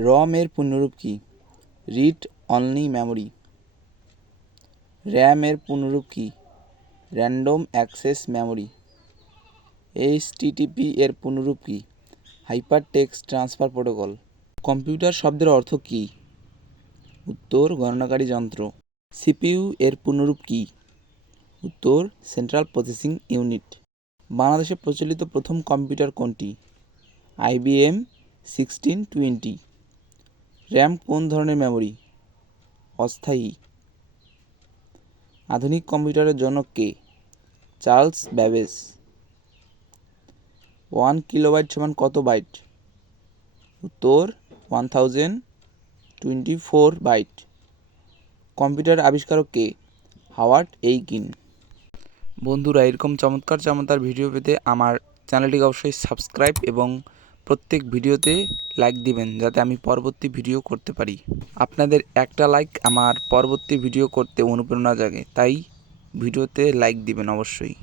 রম এর পূর্ণরূপ কী? Read only memory. RAM এর পূর্ণরূপ কী? Random access memory. এইচটিটিপি এর পূর্ণরূপ কী? Hyper text transfer protocol. Computer শব্দের অর্থ কী? উত্তর, গণনাকারী যন্ত্র। সিপিইউ এর পূর্ণরূপ কী? উত্তর, সেন্ট্রাল প্রসেসিং ইউনিট। বাংলাদেশে প্রচলিত প্রথম কম্পিউটার কোনটি? IBM sixteen twenty. র্যাম কোন ধরনের মেমোরি অস্থায়ী। আধুনিক কম্পিউটারের জনক কে? Charles Babbage. ওয়ান কিলোবাইট সমান কত বাইট? উত্তর, one thousand twenty four byte. Computer আবিষ্কারক কে? হাওয়ার্ড এইকিন বন্ধুরা, এরকম চমৎকার চমৎকার ভিডিও পেতে আমার চ্যানেলটিকে অবশ্যই সাবস্ক্রাইব এবং প্রত্যেক ভিডিওতে লাইক দিবেন যাতে আমি পরবর্তী ভিডিও করতে পারি। আপনাদের একটা লাইক আমার পরবর্তী ভিডিও করতে অনুপ্রেরণা জাগে, তাই ভিডিওতে লাইক দিবেন অবশ্যই।